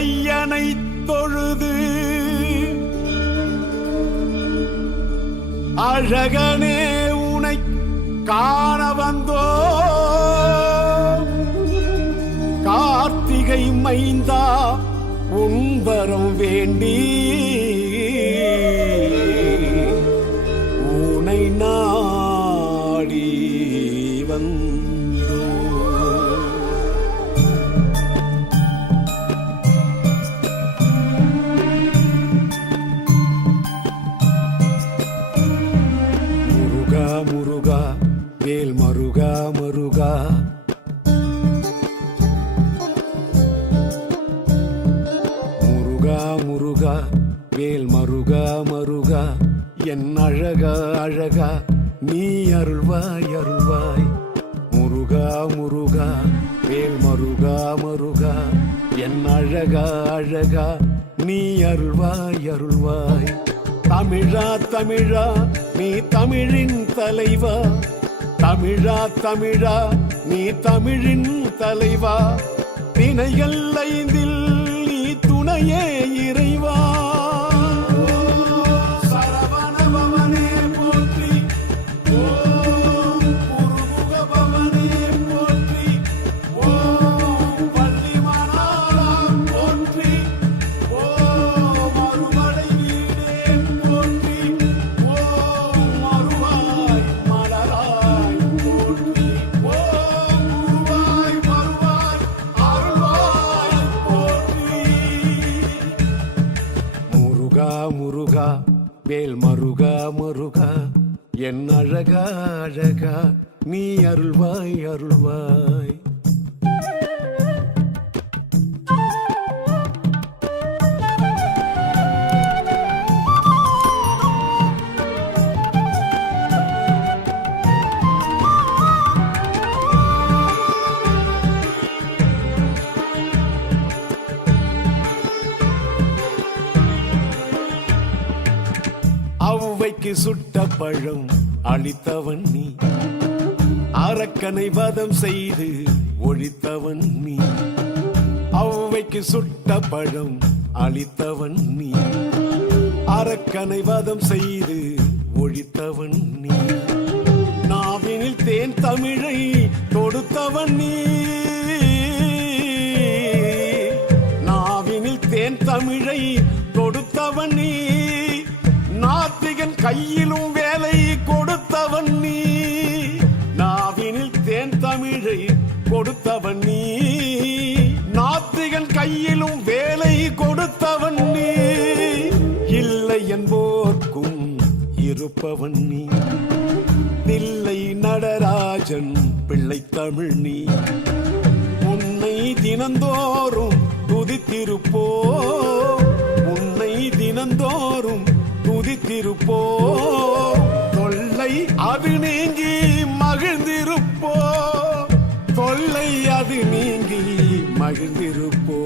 ஐயனை தொழுது அழகனே உனை காண வந்தோ கார்த்திகை மைந்தா உன்பரம் வேண்டி உனை நாடி வந்தோ. முருகா முருகா வேல் மருகா மருகா முருகா வேல் மருகா மருகா என் அழகா அழகா நீ அருள்வாய் அருள்வாய். முருகா முருகா வேல் மருகா மருகா என் அழகா அழகா நீ அருள்வாய் அருள்வாய். தமிழா தமிழா நீ தமிழின் தலைவா, தமிழா தமிழா நீ தமிழின் தலைவா. திணைகள் ஐந்தில் நீ துணையே இறைவா. சரவணபவனே போற்றி, ஓம் குருமுகபவனே போற்றி, ஓம் வள்ளிமணாளா போற்றி, ஓம் அறுவடை வீடே போற்றி, ஓம் அருவாய் மலராய் போற்றி, ஓம் குருவாய் வருவாய் அருள்வாய் போற்றி. முருகா முருகா வேல் மருகா மருகா என் அழகா அழகா நீ அருள்வாய் அருள்வாய். ஔவைக்கு சுட்ட பழம் அளித்தவன் நீ, அரக்கனை வதம் செய்து ஒழித்தவன் நீ. ஔவைக்கு சுட்ட பழம் அளித்தவன் நீ, அரக்கனை வதம் செய்து ஒழித்தவன் நீ. நாவினில் தேன் தமிழை தொடுத்தவன் நீ, நாவினில் தேன் தமிழை தொடுத்தவன் நீ. நாத்திகன் கையிலும் வேலை கொடுத்தவன் நீ, நாவினில் தேன் தமிழை கொடுத்தவன் நீ. நாத்திகன் கையிலும் வேலை கொடுத்தவன் நீ, இல்லை என்போர்க்கும் இருப்பவன் நீ. தில்லை நடராஜன் பிள்ளை தமிழ் நீ, உன்னை தினந்தோறும் துதித்திருப்போ, உன்னை தினந்தோறும் துதித்திருப்போ. தொல்லை அது நீங்கி மகிழ்ந்திருப்போ, தொல்லை அது நீங்கி மகிழ்ந்திருப்போ.